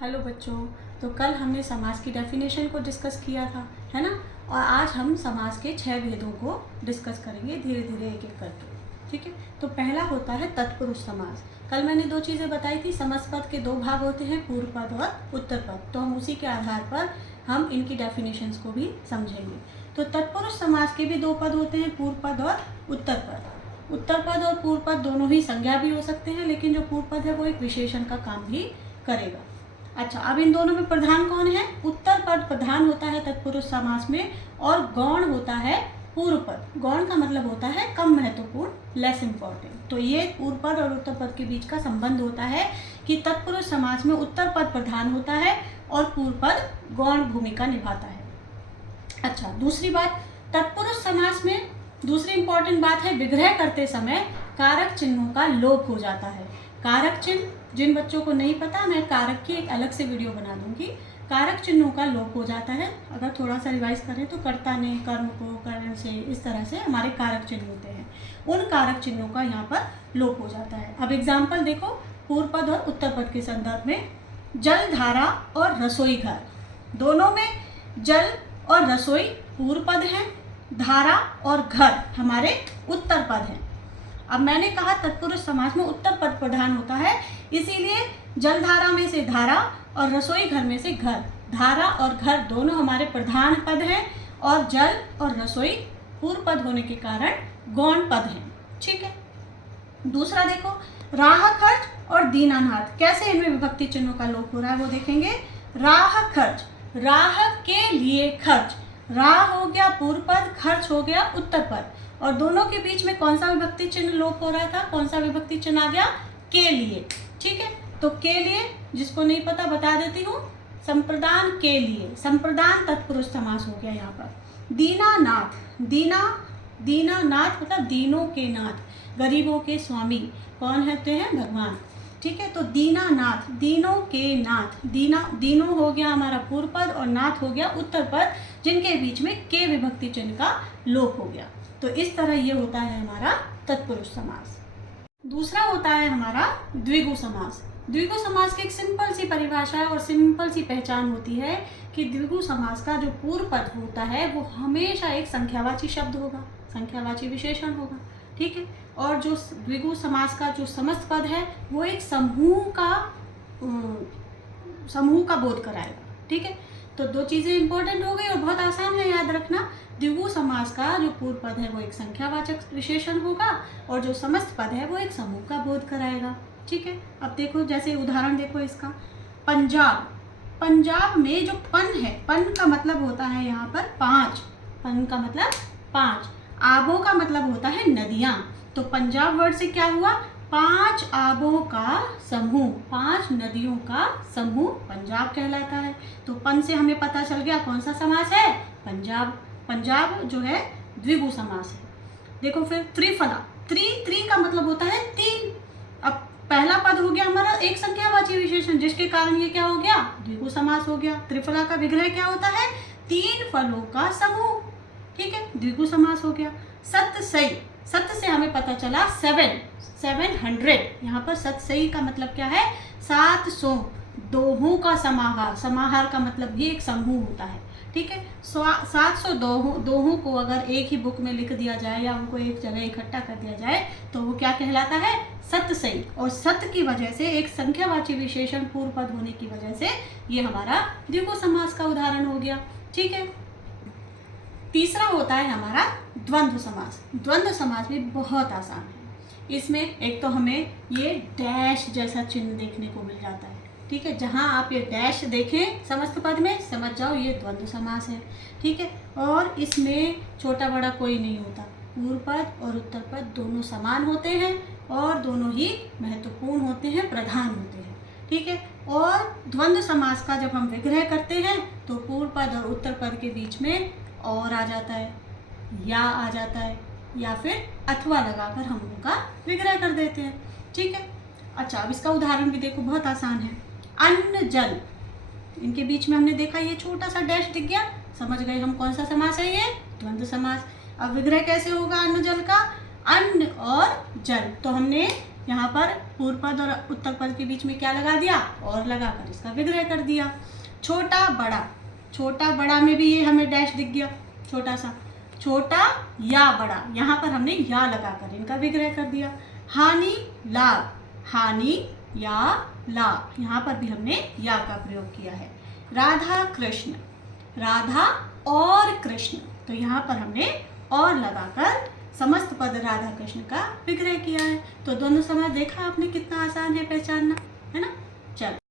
Hello बच्चों। तो कल हमने समास की डेफिनेशन को डिस्कस किया था, है ना। और आज हम समास के 6 भेदों को डिस्कस करेंगे धीरे धीरे एक एक करके। ठीक है। तो पहला होता है तत्पुरुष समास। कल मैंने दो चीज़ें बताई थी। समस्त पद के दो भाग होते हैं, पूर्व पद और उत्तर पद। तो हम उसी के आधार पर हम इनकी डेफिनेशंस को भी समझेंगे। तो तत्पुरुष समास के भी दो पद होते हैं, पूर्व पद और उत्तर पद। उत्तर पद और पूर्व पद दोनों ही संज्ञा भी हो सकते हैं, लेकिन जो पूर्व पद है वो एक विशेषण का काम भी करेगा। अच्छा, अब इन दोनों में प्रधान कौन है? उत्तर पद प्रधान होता है तत्पुरुष समास में, और गौण होता है पूर्व पद। गौण का मतलब होता है कम महत्वपूर्ण, लेस इम्पोर्टेंट। तो ये पूर्व पद और उत्तर पद के बीच का संबंध होता है कि तत्पुरुष समास में उत्तर पद प्रधान होता है और पूर्व पद गौण भूमिका निभाता है। अच्छा, दूसरी बात, तत्पुरुष समास में दूसरी इंपॉर्टेंट बात है, विग्रह करते समय कारक चिन्हों का लोप हो जाता है। कारक चिन्ह, जिन बच्चों को नहीं पता, मैं कारक की एक अलग से वीडियो बना दूंगी। कारक चिन्हों का लोप हो जाता है। अगर थोड़ा सा रिवाइज करें तो कर्ता ने, कर्म को, करण से, इस तरह से हमारे कारक चिन्ह होते हैं। उन कारक चिन्हों का यहाँ पर लोप हो जाता है। अब एग्जाम्पल देखो, पूर्व पद और उत्तर पद के संदर्भ में, जल, धारा और रसोई घर। दोनों में जल और रसोई पूर्व पद हैं, धारा और घर हमारे उत्तर पद हैं। अब मैंने कहा तत्पुरुष समास में उत्तर पद प्रधान होता है, इसीलिए जल धारा में से धारा और रसोई घर में से घर। धारा और घर दोनों हमारे प्रधान पद हैं और जल और रसोई पूर्व पद होने के कारण गौण पद हैं। ठीक है। दूसरा देखो, राह खर्च और दीनानाथ, कैसे इनमें विभक्ति चिन्हों का लोप हो रहा है वो देखेंगे। राह खर्च, राह के लिए खर्च, राह हो गया पूर्व पद, खर्च हो गया उत्तर पद, और दोनों के बीच में कौन सा विभक्ति चिन्ह लोप हो रहा था? कौन सा विभक्ति चिन्ह आ गया? के लिए। ठीक है। तो के लिए, जिसको नहीं पता बता देती हूँ, संप्रदान के लिए, संप्रदान तत्पुरुष समास हो गया यहाँ पर। दीनानाथ, दीनानाथ मतलब दीनों के नाथ, गरीबों के स्वामी कौन होते हैं? भगवान। ठीक है। तो दीनानाथ, दीनों के नाथ, दीनों हो गया हमारा पूर्व पद और नाथ हो गया उत्तर पद, जिनके बीच में के विभक्ति चिन्ह का लोप हो गया। तो इस तरह ये होता है हमारा तत्पुरुष समास। दूसरा होता है हमारा द्विगु समास। द्विगु समास की एक सिंपल सी परिभाषा है और सिंपल सी पहचान होती है कि द्विगु समास का जो पूर्व पद होता है वो हमेशा एक संख्यावाची शब्द होगा, संख्यावाची विशेषण होगा। ठीक है। और जो द्विगु समास का जो समस्त पद है वो एक समूह का बोध कराएगा। ठीक है। तो दो चीज़ें इंपॉर्टेंट हो गई और बहुत आसान है याद रखना। द्विगु समास का जो पूर्व पद है वो एक संख्यावाचक विशेषण होगा और जो समस्त पद है वो एक समूह का बोध कराएगा। ठीक है। अब देखो, जैसे उदाहरण देखो इसका, पंजाब। पंजाब में जो पन है, पन का मतलब होता है यहाँ पर पांच, पन का मतलब पांच, आबों का मतलब होता है नदियाँ। तो पंजाब वर्ड से क्या हुआ? पांच आबों का समूह, पांच नदियों का समूह पंजाब कहलाता है। तो पन से हमें पता चल गया कौन सा समास है? पंजाब। पंजाब जो है द्विगु समास है। देखो फिर त्रिफला, त्रि का मतलब होता है तीन। अब पहला पद हो गया हमारा एक संख्यावाची विशेषण, जिसके कारण ये क्या हो गया? द्विगु समास हो गया। त्रिफला का विग्रह क्या होता है? तीन फलों का समूह। ठीक है, द्विगु समास हो गया। सतसई, सत से हमें पता चला 700। यहाँ पर सतसई का मतलब क्या है? 700। दोहों का समाहार, समाहार का मतलब भी एक समूह होता है। ठीक है। 700 दोहों को अगर एक ही बुक में लिख दिया जाए या उनको एक जगह इकट्ठा कर दिया जाए तो वो क्या कहलाता है? सतसई। और सत की वजह से एक संख्यावाची विशेषण पूर्व पद होने की वजह से ये हमारा द्विगु समास का उदाहरण हो गया। ठीक है। तीसरा होता है हमारा द्वंद्व समास। द्वंद्व समास भी बहुत आसान है। इसमें एक तो हमें ये डैश जैसा चिन्ह देखने को मिल जाता है। ठीक है। जहाँ आप ये डैश देखें समस्त पद में, समझ जाओ ये द्वंद्व समास है। ठीक है। और इसमें छोटा बड़ा कोई नहीं होता, पूर्व पद और उत्तर पद दोनों समान होते हैं और दोनों ही महत्वपूर्ण होते हैं, प्रधान होते हैं। ठीक है। और द्वंद्व समास का जब हम विग्रह करते हैं तो पूर्व पद और उत्तर पद के बीच में और आ जाता है, या आ जाता है, या फिर अथवा लगाकर हम उनका विग्रह कर देते हैं। ठीक है। अच्छा, अब इसका उदाहरण भी देखो, बहुत आसान है। अन्न जल, इनके बीच में हमने देखा ये छोटा सा डैश दिख गया, समझ गए हम कौन सा समास है? ये द्वंद्व समास। अब विग्रह कैसे होगा अन्न जल का? अन्न और जल, तो हमने यहाँ पर पूर्व पद और उत्तर पद के बीच में क्या लगा दिया, और लगाकर इसका विग्रह कर दिया। छोटा बड़ा, छोटा बड़ा में भी ये हमें डैश दिख गया, छोटा सा, छोटा या बड़ा, यहाँ पर हमने या लगाकर इनका विग्रह कर दिया। हानि लाभ, हानि या लाभ, यहाँ पर भी हमने या का प्रयोग किया है। राधा कृष्ण, राधा और कृष्ण, तो यहाँ पर हमने और लगाकर समस्त पद राधा कृष्ण का विग्रह किया है। तो दोनों समास देखा आपने कितना आसान है पहचानना, है ना। चलो।